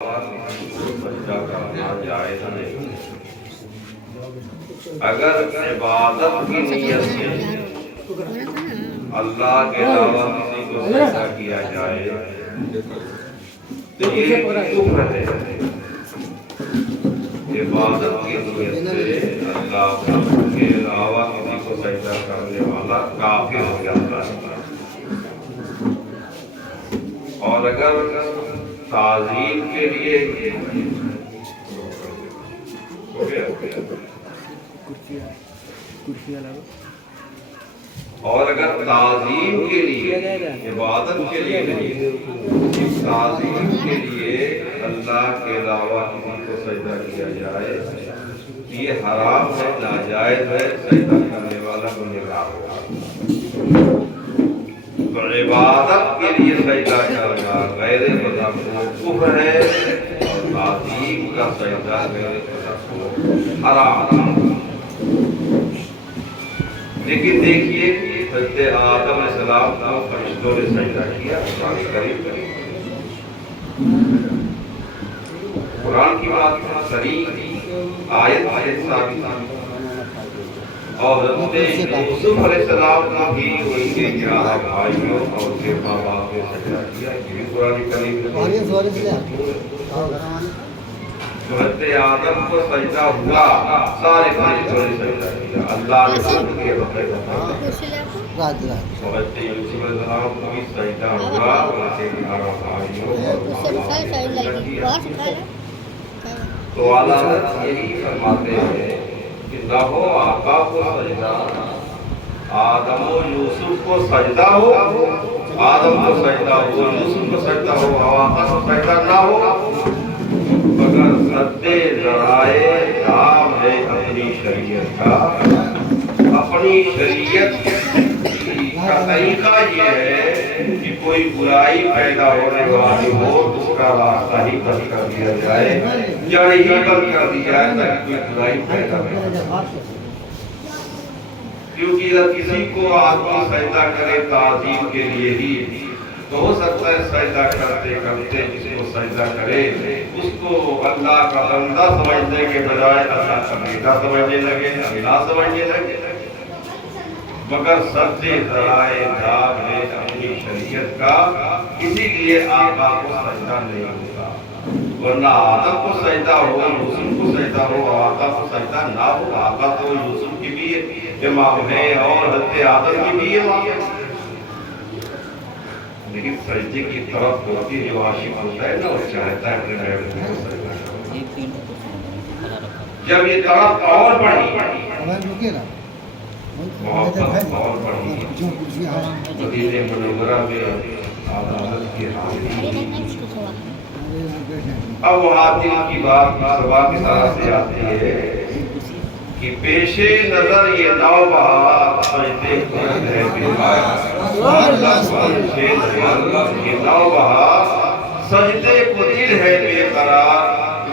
سجدہ کرنا جائز نہیں۔ اگر عبادت کی نیت سے اللہ کے علاوہ کسی کو سجدہ کیا جائے تو یہ کفر ہے۔ عبادت کی نیت سے اللہ کے علاوہ کسی کو سجدہ کرنے والا کافر ہو جاتا ہے۔ اور اگر تعظیم کے لیے تعظیم کے لیے عبادت کے لیے نہیں، تعظیم کے لیے اللہ کے علاوہ کسی کو سجدہ کیا جائے یہ حرام ہے، ناجائز ہے، سجدہ کرنے والا گنہگار ہوگا۔ تو عبادت کے لیے سجدہ کرنا غیر خدا کو کفر ہے، اور تعظیم کا سجدہ غیر خدا کو حرام۔ لیکن دیکھیے حضرت آدم علیہ السلام کو فرشتوں نے سجدہ کیا، قرآن کریم قرآن کی بات صریح آیت سے ثابت۔ اور حضرت یوسف علیہ السلام کو بھی ان کے 11 بھائیوں اور ان کے ماں باپ نے سجدہ کیا، یہ بھی قرآن کریم جو حضرت آدم کو سجدہ ہوا سارے فرشتوں نے سجدہ کیا، اللہ نے سب کے بغیر حضرت یوسف علیہ السلام کو بھی سجدہ ہوا، ان کے 11 بھائیوں اور ماں باپ نے سجدہ کیا۔ تو اعلیٰ حضرت یہی فرماتے ہیں کہ نہ ہو آقا کو سجدہ، آدم و یوسف کو سجدہ ہو، آدم کو سجدہ ہو، یوسف کو سجدہ ہو، آقا کو سجدہ نہ ہو، مگر سد ذرائع کام ہے اپنی شریعت کا۔ اپنی شریعت کا طریقہ یہ ہے کہ کوئی برائی پیدا ہونے والی ہو تو اس کا راستہ ہی بند کر دیا جائے، جڑ ہی بند کر دی جائے تاکہ کوئی برائی پیدا نہ ہو۔ کیونکہ اگر کسی کو آدمی سجدہ کرے تعظیم کے لیے ہی تو ہو سکتا ہے سجدہ کرتے کرتے جس کو سجدہ کرے اس کو اللہ کا بندہ سمجھنے کے بجائے اللہ کا بیٹا سمجھنے لگے، اللہ سمجھنے لگے۔ مگر سد ذرائع داغ ہے اپنی شریعت کا، اسی لیے آقا کو سجدہ نہیں ہوتا۔ ورنہ آدم کو سجدہ ہو، یوسف کو سجدہ ہو، آقا کو سجدہ نہ ہو۔ آقا تو یوسف کی بھی امام ہے اور حضرت آدم کی بھی امام ہے، لیکن سجدے کی طرف ہوتی جو عاشق ہوتا ہے نا وہ چاہتا ہے اپنے محبوب کو سجدہ کرنا۔ جب یہ طرف اور بڑھی، محبت اور بڑھی، مدینہ منورہ میں عدالت کی حاضری، اب وہاں دل کی بات سبا کی طرح سے آتی ہے کہ پیش نظر یہ نوبہار سجدے قرآن ہے بیمار، یہ نوبہار سجدے کو دل ہے بے قرار،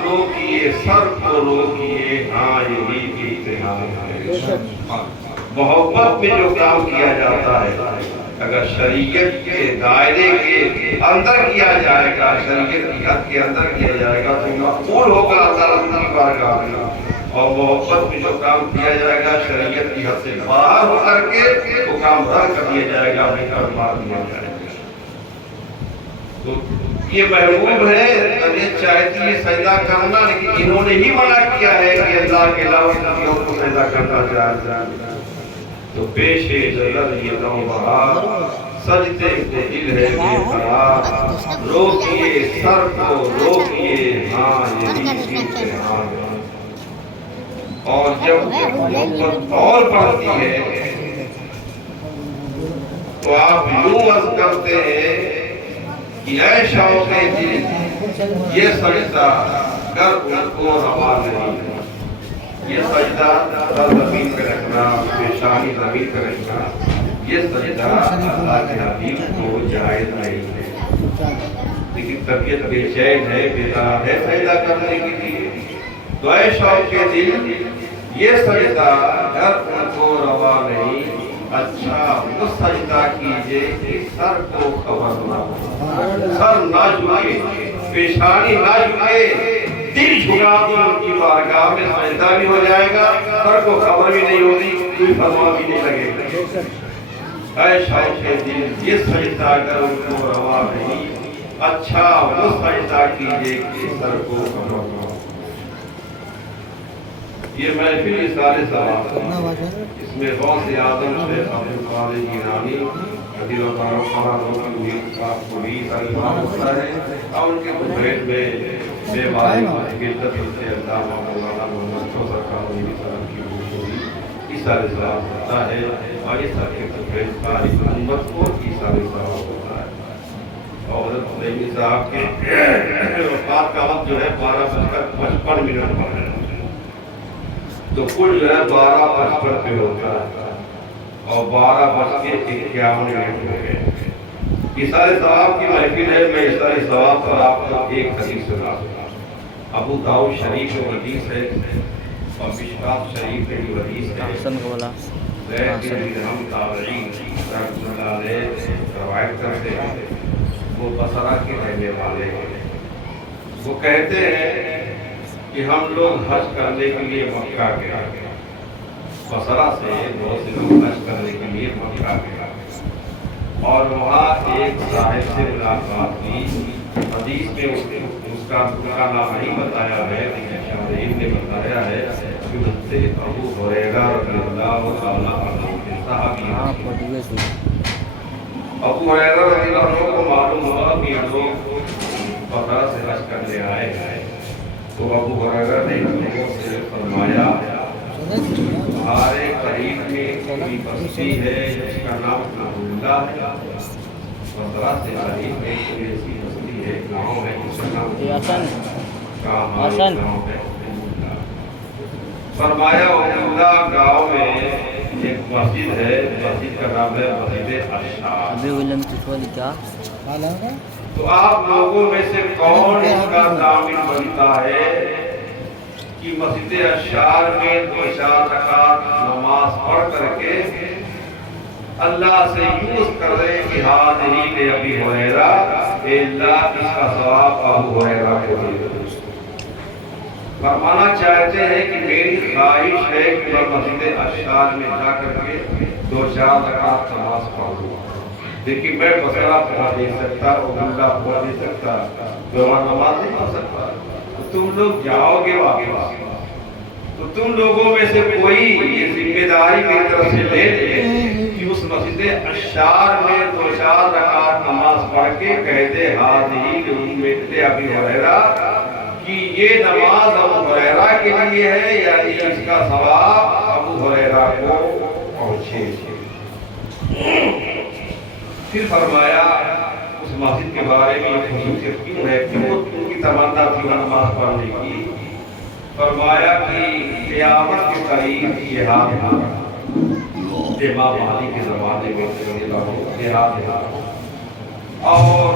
روکیے سر کو روکیے، ہاں یہی امتحان ہے۔ محبت میں جو کام کیا جاتا ہے اگر شریعت کے دائرے کے اندر کیا جائے گا، شریعت کی حد کے اندر کیا جائے گا تو مقبول ہوگا اللہ کی بارگاہ میں، اور محبت میں جو کام کیا جائے گا شریعت کی حد سے باہر ہو کر کے وہ کام رد کر دیا جائے گا، بیکار مار دیا جائے گا۔ تو یہ محبوب ہے، طبیعت چاہتی ہے سجدہ کرنا، لیکن انہوں نے ہی منع کیا ہے کہ اللہ کے علاوہ کسی اور کو سجدہ کرنا چاہتے۔ تو پیش نظر یہ نوبہار سجدے کو دل ہے بے قرار، روکیے سر کو روکیے، ہاں یہی امتحان ہے۔ اور جب محبت اور بڑھتی ہے تو آپ یوں عرض کرتے ہیں کہ اے شوق دل یہ سجدہ گر ان کو روا نہیں ہے۔ یہ سجدہ سر زمین پہ رکھنا، پیشانی زمین پہ رکھنا، یہ سجدہ اللہ کے حبیب کو جائز نہیں ہے، لیکن طبیعت بے چین ہے، بیدار ہے سجدہ کرنے کے لیے۔ تو اے شوق کے دل یہ سجدہ گر ان کو روا نہیں، اچھا وہ سجدہ کیجئے کہ سر کو خبر نہ ہو، سر نہ جھکے، پیشانی نہ جھکے، دل جھکا دو ان کی بارگاہ میں، سجدہ بھی ہو جائے گا، سر کو خبر بھی نہیں ہوگی، کوئی فرما بھی نہیں لگے گا۔ اے شوق دل، یہ سجدہ اگر ان کو روا نہیں، اچھا وہ سجدہ کیجئے کہ سر کو خبر ہو۔ یہ محفل اثار ثواب، اس میں غوث اعظم شیخ عبدالقادر جیلانی رضی اللہ عنہ کی امید کا پولیس الفاظ ہوتا ہے، اور ان کے مبین میں بے باری گلدت سے علامہ مولانا محمد کوثر کاروانی صاحب کی بزرگی اثار ثواب ہوتا ہے، اور اس کے مبین ساری امت کو اثار ثواب ہوتا ہے۔ اور حضرت حسینی صاحب کے وفات کا وقت جو ہے 12:55 پر ہے، تو کل جو ہے 12:55 پہ ہوتا ہے، اور 12:51 ہو گئے۔ اثار ثواب کی محفل ہے، میں اثار ثواب پر آپ کو ایک حدیث سناتا ہوں۔ ابو داؤد شریف میں حدیث ہے، اور مشکات شریف میں بھی حدیث ہے۔ زید بن درہم تابعی رحمۃ اللہ علیہ روایت کرتے ہیں، وہ بصرہ کے رہنے والے ہیں۔ وہ کہتے ہیں کہ ہم لوگ حج کرنے کے لیے مکہ گئے، بصرہ سے بہت سے لوگ حج کرنے کے لیے مکہ گئے، اور وہاں ایک صاحب سے ملاقات کی۔ حدیث میں اس کا نام نہیں بتایا ہے، لیکن شارحین نے بتایا ہے کہ اس سے ابو ہریرہ رضی اللہ تعالیٰ عنہ کے صحابی ہیں۔ ابو ہریرہ رضی اللہ عنہ کو معلوم ہوا کہ یہ لوگ بصرہ سے حج کرنے آئے ہیں، تو ابو ہریرہ نے لوگوں سے فرمایا ہمارے قریب میں کوئی بستی ہے جس کا نام نابلہ ہے، بصرہ سے قریب میں کوئی ایسی بستی ہے، گاؤں ہے جس کا نام گاؤں ہے۔ فرمایا عبداللہ گاؤں میں ایک مسجد ہے، مسجد کا نام ہے مسجد اشعار، تو آپ لوگوں میں سے کون اس کا ضامن بنتا ہے کہ مسجد اشعار میں 2-4 رکعت نماز پڑھ کر کے اللہ سے یوں کر رہے کہ حاضری نے ابی ہریرہ، اے اللہ اس کا ثواب ابو ہریرہ کو دے دو۔ فرمانا چاہتے ہیں کہ میری خواہش ہے کہ میں مسجد اشعار میں جا کر کے 2-4 رکعت نماز پڑھوں، لیکن میں بصرہ پڑھ نہیں سکتا، عبداللہ پڑھ نہیں سکتا، دونوں نماز نہیں پڑھ سکتا۔ تو تم لوگ جاؤ گے واپس، تو تم لوگوں میں سے کوئی یہ ذمہ داری میری طرف سے لے لے کہ اس مسجد اشعار میں 2-4 رکعت نماز پڑھ کے کہہ دے حاضری لأمت ابی ہریرہ کہ یہ نماز ابو ہریرہ کے لیے ہے، یعنی اس کا ثواب ابو ہریرہ کو پہنچے۔ پھر فرمایا اس مسجد کے بارے میں خصوصیت کیوں ہے، کیوں ان کی تمنا تھی نماز پڑھنے کی؟ فرمایا کہ قیامت کے قریب جہاد ہوگا، امام مہدی کے زمانے میں جہاد ہوگا، اور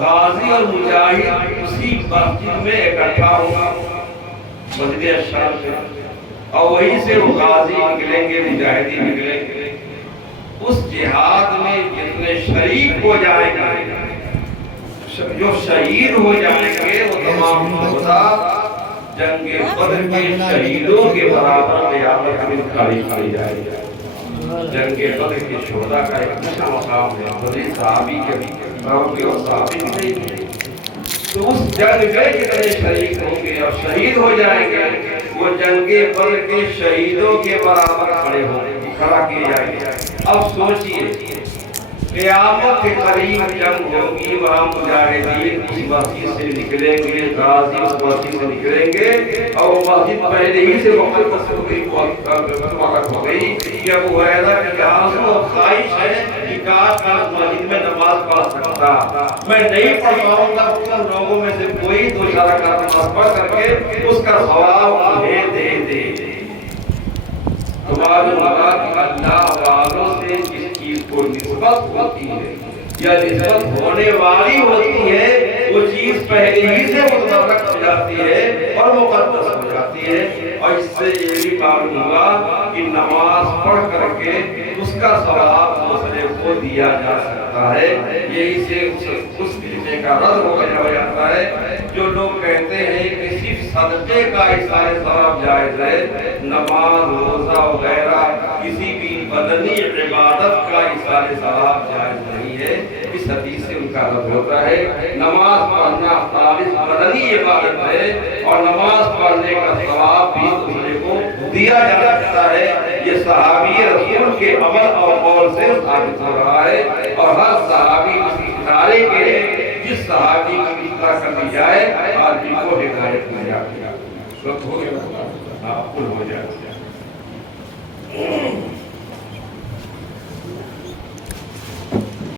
غازی اور مجاہد اسی مسجد میں اکٹھا ہوگا، مسجد اشعار میں، اور وہیں سے وہ غازی نکلیں گے، مجاہدین نکلیں گے۔ اس جہاد میں جتنے شریک ہو جائیں گے، جو شہید ہو جائیں گے، وہ تمام خدا جنگ بدر کے شہیدوں کے برابر قیامت میں کھڑی جائے گی۔ جنگ بدر کے شہداء کا ایک اچھا مقام ہے، بڑے صحابی کے نام کے اور صحابی نہیں ہیں، تو اس جنگ میں جتنے شریک ہوں گے اور شہید ہو جائیں گے، وہ جنگ بدر کے شہیدوں کے برابر کھڑے ہوں گے، کھڑا کیے جائیں گے۔ اب سوچئے قیامت کے قریب جنگ ہوگی، وہاں مجاہدین اس مسجد سے نکلیں گے، غازی اس مسجد سے نکلیں گے، اور وہ مسجد پہلے ہی سے مقدس ہو گئی، مبارک ہو گئی کہ ابو ہریرہ کی آرزو اور خواہش ہے کہ کاش میں اس مسجد میں نماز پڑھ سکتا، میں نہیں پڑھ پاؤں گا، تم لوگوں میں سے کوئی 2-4 رکعت نماز پڑھ کر کے اس کا ثواب مجھے دے دے۔ تمہارے مولا کہ اللہ والوں سے جس چیز کو نسبت ہوتی ہے یا نسبت ہونے والی ہوتی ہے، وہ چیز پہلے ہی سے متبرک ہو جاتی ہے اور مقدس ہو جاتی ہے۔ اور اس سے یہ بھی معلوم ہوا کہ نماز پڑھ کر کے اس کا ثواب دوسرے کو دیا جا سکتا ہے، یہی سے اس کلمے کا رد ہو جاتا ہے جو لوگ کہتے ہیں کہ صرف صدقے کا اثار ثواب جائز ہے، نماز روزہ وغیرہ کسی بھی بدنی عبادت کا اثار ثواب جائز نہیں ہے، اس حدیث سے ان کا رد ہوتا ہے۔ نماز پڑھنا خالص بدنی عبادت ہے اور نماز پڑھنے کا ثواب بھی دوسرے کو دیا جا سکتا ہے۔ یہ صحابی رسول کے عمل اور قول سے ثابت ہو رہا ہے، اور ہر صحابی اسی ادارے کے جس صحابی کی اصلاح کر دی جائے آدمی کو ہدایت مل جاتی ہے۔ وقت ہو گیا، آپ ہو جائے